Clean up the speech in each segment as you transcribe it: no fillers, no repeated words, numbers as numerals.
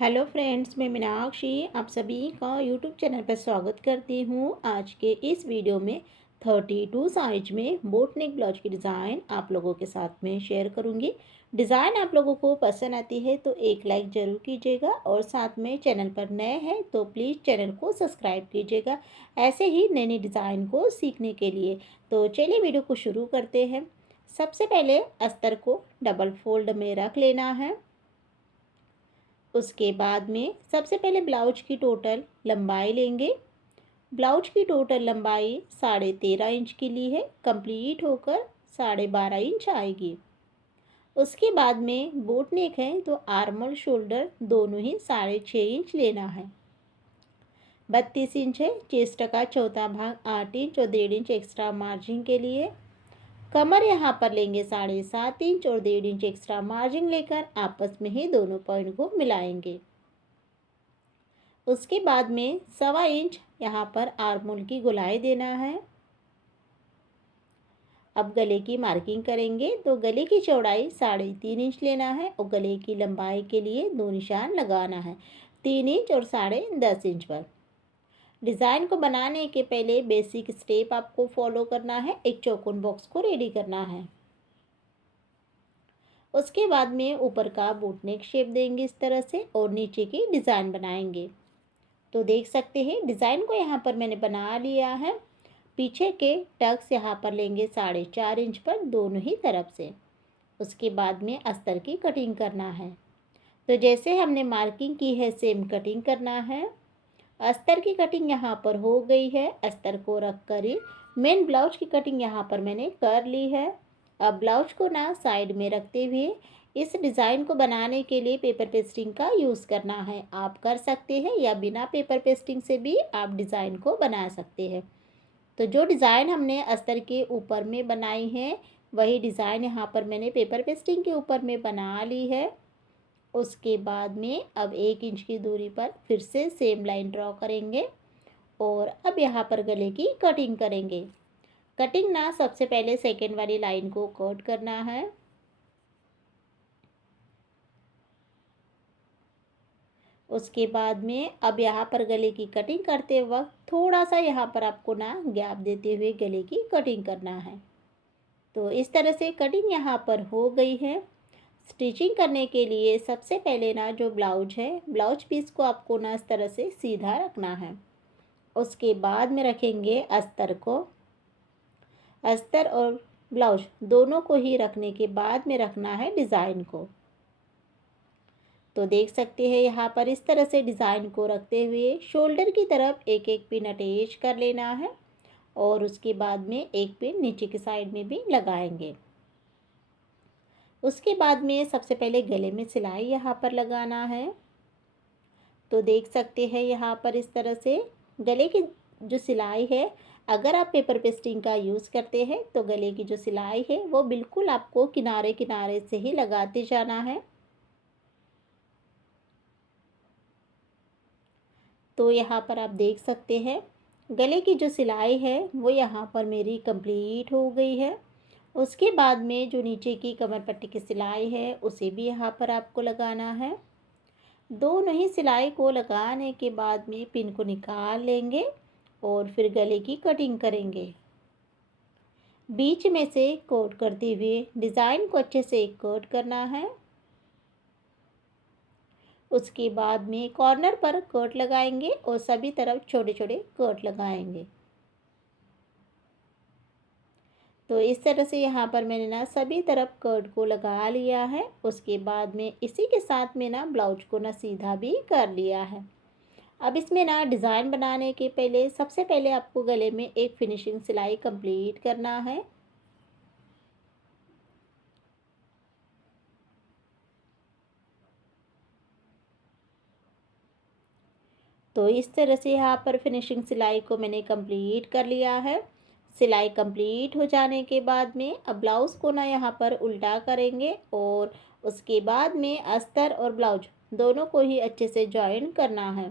Hello friends, मैं मीनाक्षी आप सभी का यूट्यूब चैनल पर स्वागत करती हूँ। आज के इस वीडियो में 32 साइज में बोट नेक ब्लाउज की डिज़ाइन आप लोगों के साथ में शेयर करूँगी। डिज़ाइन आप लोगों को पसंद आती है तो एक लाइक ज़रूर कीजिएगा और साथ में चैनल पर नए हैं तो प्लीज़ चैनल को सब्सक्राइब कीजिएगा ऐसे ही नई नई डिज़ाइन को सीखने के लिए। तो चलिए वीडियो को शुरू करते हैं। सबसे पहले अस्तर को डबल फोल्ड में रख लेना है। उसके बाद में सबसे पहले ब्लाउज की टोटल लंबाई लेंगे। ब्लाउज की टोटल लंबाई 13.5 इंच की ली है, कंप्लीट होकर 12.5 इंच आएगी। उसके बाद में बोट नेक है तो आर्म और शोल्डर दोनों ही 6.5 इंच लेना है। 32 इंच है, चेस्ट का चौथा भाग 8 इंच और 1.5 इंच एक्स्ट्रा मार्जिन के लिए। कमर यहाँ पर लेंगे 7.5 इंच और 1.5 इंच एक्स्ट्रा मार्जिन लेकर आपस में ही दोनों पॉइंट को मिलाएंगे। उसके बाद में 1.25 इंच यहाँ पर आर्मोल की गोलाई देना है। अब गले की मार्किंग करेंगे तो गले की चौड़ाई 3.5 इंच लेना है और गले की लंबाई के लिए 2 निशान लगाना है, 3 इंच और 10.5 इंच पर। डिज़ाइन को बनाने के पहले बेसिक स्टेप आपको फॉलो करना है। एक चौकोन बॉक्स को रेडी करना है। उसके बाद में ऊपर का बोट नेक शेप देंगे इस तरह से और नीचे की डिज़ाइन बनाएंगे। तो देख सकते हैं डिज़ाइन को यहाँ पर मैंने बना लिया है। पीछे के टक्स यहाँ पर लेंगे 4.5 इंच पर दोनों ही तरफ से। उसके बाद में अस्तर की कटिंग करना है। तो जैसे हमने मार्किंग की है सेम कटिंग करना है। अस्तर की कटिंग यहाँ पर हो गई है। अस्तर को रख कर ही मेन ब्लाउज की कटिंग यहाँ पर मैंने कर ली है। अब ब्लाउज को ना साइड में रखते हुए इस डिज़ाइन को बनाने के लिए पेपर पेस्टिंग का यूज़ करना है। आप कर सकते हैं या बिना पेपर पेस्टिंग से भी आप डिज़ाइन को बना सकते हैं। तो जो डिज़ाइन हमने अस्तर के ऊपर में बनाई है वही डिज़ाइन यहाँ पर मैंने पेपर पेस्टिंग के ऊपर में बना ली है। उसके बाद में अब 1 इंच की दूरी पर फिर से सेम लाइन ड्रॉ करेंगे और अब यहाँ पर गले की कटिंग करेंगे। कटिंग ना सबसे पहले सेकेंड वाली लाइन को कट करना है। उसके बाद में अब यहाँ पर गले की कटिंग करते वक्त थोड़ा सा यहाँ पर आपको ना गैप देते हुए गले की कटिंग करना है। तो इस तरह से कटिंग यहाँ पर हो गई है। स्टिचिंग करने के लिए सबसे पहले ना जो ब्लाउज है ब्लाउज पीस को आपको ना इस तरह से सीधा रखना है। उसके बाद में रखेंगे अस्तर को। अस्तर और ब्लाउज दोनों को ही रखने के बाद में रखना है डिज़ाइन को। तो देख सकते हैं यहाँ पर इस तरह से डिज़ाइन को रखते हुए शोल्डर की तरफ एक एक पिन अटैच कर लेना है और उसके बाद में एक पिन नीचे की साइड में भी लगाएंगे। उसके बाद में सबसे पहले गले में सिलाई यहाँ पर लगाना है। तो देख सकते हैं यहाँ पर इस तरह से गले की जो सिलाई है अगर आप पेपर पेस्टिंग का यूज़ करते हैं तो गले की जो सिलाई है वो बिल्कुल आपको किनारे किनारे से ही लगाते जाना है। तो यहाँ पर आप देख सकते हैं गले की जो सिलाई है वो यहाँ पर मेरी कंप्लीट हो गई है। उसके बाद में जो नीचे की कमर पट्टी की सिलाई है उसे भी यहाँ पर आपको लगाना है। दोनों ही सिलाई को लगाने के बाद में पिन को निकाल लेंगे और फिर गले की कटिंग करेंगे। बीच में से कोट करते हुए डिज़ाइन को अच्छे से कोट करना है। उसके बाद में कॉर्नर पर कट लगाएंगे और सभी तरफ छोटे छोटे कट लगाएंगे। तो इस तरह से यहाँ पर मैंने ना सभी तरफ कट को लगा लिया है। उसके बाद में इसी के साथ में ना ब्लाउज को ना सीधा भी कर लिया है। अब इसमें ना डिज़ाइन बनाने के पहले सबसे पहले आपको गले में एक फिनिशिंग सिलाई कंप्लीट करना है। तो इस तरह से यहाँ पर फिनिशिंग सिलाई को मैंने कंप्लीट कर लिया है। सिलाई कंप्लीट हो जाने के बाद में अब ब्लाउज़ को ना यहाँ पर उल्टा करेंगे और उसके बाद में अस्तर और ब्लाउज दोनों को ही अच्छे से जॉइन करना है।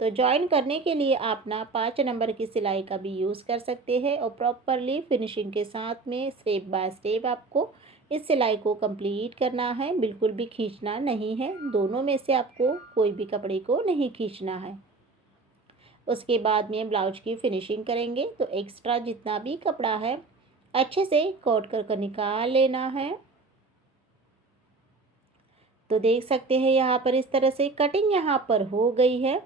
तो जॉइन करने के लिए आप ना 5 नंबर की सिलाई का भी यूज़ कर सकते हैं और प्रॉपरली फिनिशिंग के साथ में स्टेप बाय स्टेप आपको इस सिलाई को कंप्लीट करना है, बिल्कुल भी खींचना नहीं है। दोनों में से आपको कोई भी कपड़े को नहीं खींचना है। उसके बाद में ब्लाउज की फिनिशिंग करेंगे। तो एक्स्ट्रा जितना भी कपड़ा है अच्छे से कट कर निकाल लेना है। तो देख सकते हैं यहाँ पर इस तरह से कटिंग यहाँ पर हो गई है।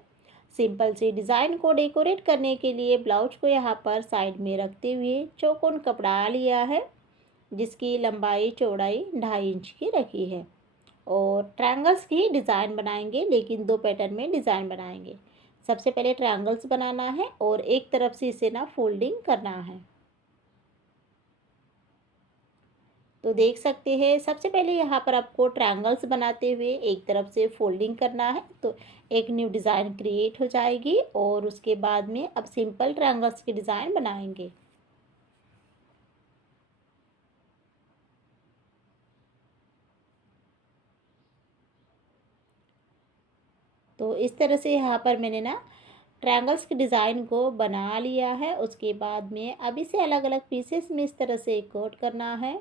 सिंपल सी डिज़ाइन को डेकोरेट करने के लिए ब्लाउज को यहाँ पर साइड में रखते हुए चौकोन कपड़ा लिया है, जिसकी लंबाई चौड़ाई 2.5 इंच की रखी है। और ट्रायंगल्स की डिज़ाइन बनाएंगे, लेकिन 2 पैटर्न में डिज़ाइन बनाएंगे। सबसे पहले ट्रायंगल्स बनाना है और एक तरफ से इसे ना फोल्डिंग करना है। तो देख सकते हैं सबसे पहले यहाँ पर आपको ट्रायंगल्स बनाते हुए एक तरफ से फोल्डिंग करना है। तो एक न्यू डिज़ाइन क्रिएट हो जाएगी और उसके बाद में अब सिंपल ट्रायंगल्स की डिज़ाइन बनाएंगे। तो इस तरह से यहाँ पर मैंने ना ट्रायंगल्स के डिज़ाइन को बना लिया है। उसके बाद में अब इसे अलग अलग पीसेस में इस तरह से कोट करना है।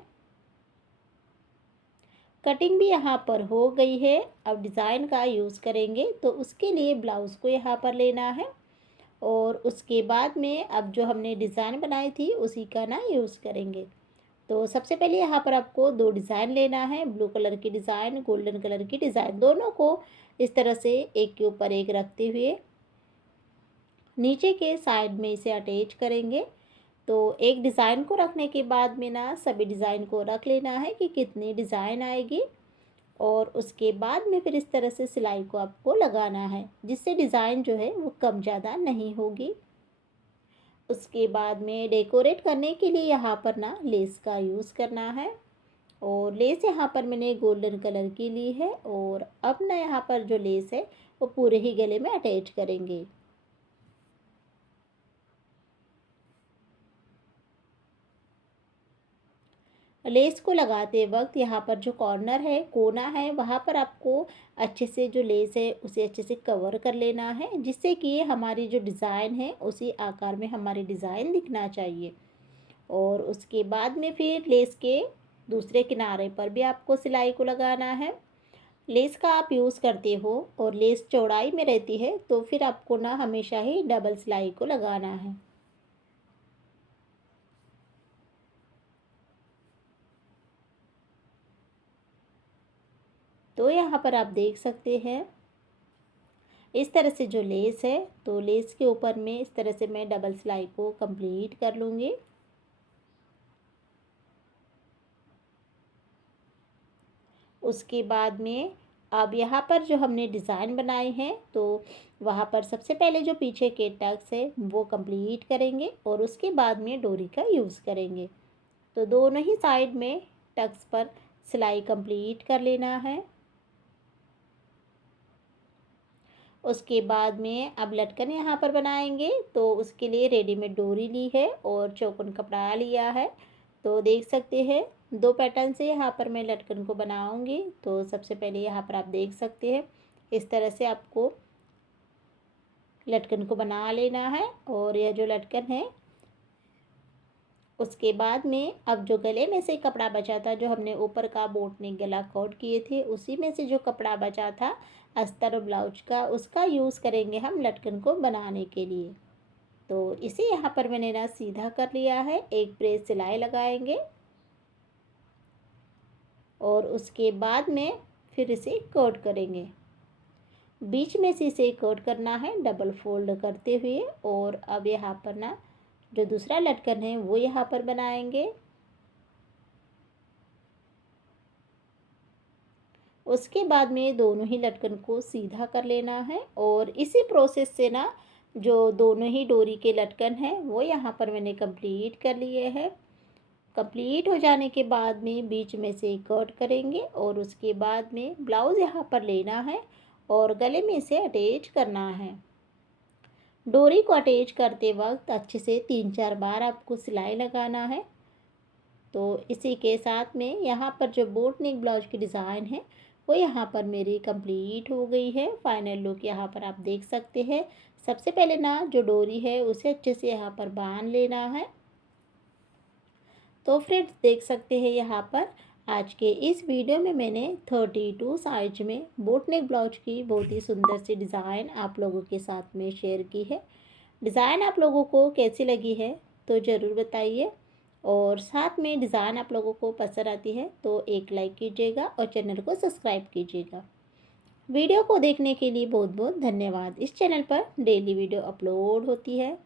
कटिंग भी यहाँ पर हो गई है। अब डिज़ाइन का यूज़ करेंगे, तो उसके लिए ब्लाउज़ को यहाँ पर लेना है और उसके बाद में अब जो हमने डिज़ाइन बनाई थी उसी का ना यूज़ करेंगे। तो सबसे पहले यहाँ पर आपको 2 डिज़ाइन लेना है, ब्लू कलर की डिज़ाइन, गोल्डन कलर की डिज़ाइन। दोनों को इस तरह से एक के ऊपर एक रखते हुए नीचे के साइड में इसे अटैच करेंगे। तो एक डिज़ाइन को रखने के बाद में ना सभी डिज़ाइन को रख लेना है कि कितनी डिज़ाइन आएगी और उसके बाद में फिर इस तरह से सिलाई को आपको लगाना है, जिससे डिज़ाइन जो है वो कम ज़्यादा नहीं होगी। उसके बाद में डेकोरेट करने के लिए यहाँ पर ना लेस का यूज़ करना है और लेस यहाँ पर मैंने गोल्डन कलर की ली है और अब ना यहाँ पर जो लेस है वो पूरे ही गले में अटैच करेंगे। लेस को लगाते वक्त यहाँ पर जो कॉर्नर है, कोना है, वहाँ पर आपको अच्छे से जो लेस है उसे अच्छे से कवर कर लेना है, जिससे कि हमारी जो डिज़ाइन है उसी आकार में हमारी डिज़ाइन दिखना चाहिए। और उसके बाद में फिर लेस के दूसरे किनारे पर भी आपको सिलाई को लगाना है। लेस का आप यूज़ करते हो और लेस चौड़ाई में रहती है, तो फिर आपको ना हमेशा ही डबल सिलाई को लगाना है। तो यहाँ पर आप देख सकते हैं इस तरह से जो लेस है, तो लेस के ऊपर में इस तरह से मैं डबल सिलाई को कंप्लीट कर लूँगी। उसके बाद में अब यहाँ पर जो हमने डिज़ाइन बनाए हैं, तो वहाँ पर सबसे पहले जो पीछे के टक्स है वो कंप्लीट करेंगे और उसके बाद में डोरी का यूज़ करेंगे। तो दोनों ही साइड में टक्स पर सिलाई कंप्लीट कर लेना है। उसके बाद में अब लटकन यहाँ पर बनाएंगे, तो उसके लिए रेडीमेड डोरी ली है और चौकोन कपड़ा लिया है। तो देख सकते हैं 2 पैटर्न से यहाँ पर मैं लटकन को बनाऊंगी। तो सबसे पहले यहाँ पर आप देख सकते हैं इस तरह से आपको लटकन को बना लेना है और यह जो लटकन है उसके बाद में अब जो गले में से कपड़ा बचा था, जो हमने ऊपर का बोट नेक गला कोट किए थे, उसी में से जो कपड़ा बचा था अस्तर ब्लाउज का, उसका यूज़ करेंगे हम लटकन को बनाने के लिए। तो इसे यहाँ पर मैंने ना सीधा कर लिया है। एक प्रेस सिलाई लगाएंगे और उसके बाद में फिर इसे कट करेंगे। बीच में से इसे कट करना है डबल फोल्ड करते हुए और अब यहाँ पर ना जो दूसरा लटकन है वो यहाँ पर बनाएंगे। उसके बाद में दोनों ही लटकन को सीधा कर लेना है और इसी प्रोसेस से ना जो दोनों ही डोरी के लटकन हैं वो यहाँ पर मैंने कंप्लीट कर लिए हैं। कंप्लीट हो जाने के बाद में बीच में से कट करेंगे और उसके बाद में ब्लाउज़ यहाँ पर लेना है और गले में इसे अटैच करना है। डोरी को अटैच करते वक्त अच्छे से 3-4 बार आपको सिलाई लगाना है। तो इसी के साथ में यहाँ पर जो बोट नेक ब्लाउज की डिज़ाइन है वो यहाँ पर मेरी कंप्लीट हो गई है। फाइनल लुक यहाँ पर आप देख सकते हैं। सबसे पहले ना जो डोरी है उसे अच्छे से यहाँ पर बांध लेना है। तो फ्रेंड्स देख सकते हैं यहाँ पर आज के इस वीडियो में मैंने 32 साइज में बोट नेक ब्लाउज की बहुत ही सुंदर सी डिज़ाइन आप लोगों के साथ में शेयर की है। डिज़ाइन आप लोगों को कैसी लगी है तो ज़रूर बताइए, और साथ में डिज़ाइन आप लोगों को पसंद आती है तो एक लाइक कीजिएगा और चैनल को सब्सक्राइब कीजिएगा। वीडियो को देखने के लिए बहुत बहुत धन्यवाद। इस चैनल पर डेली वीडियो अपलोड होती है।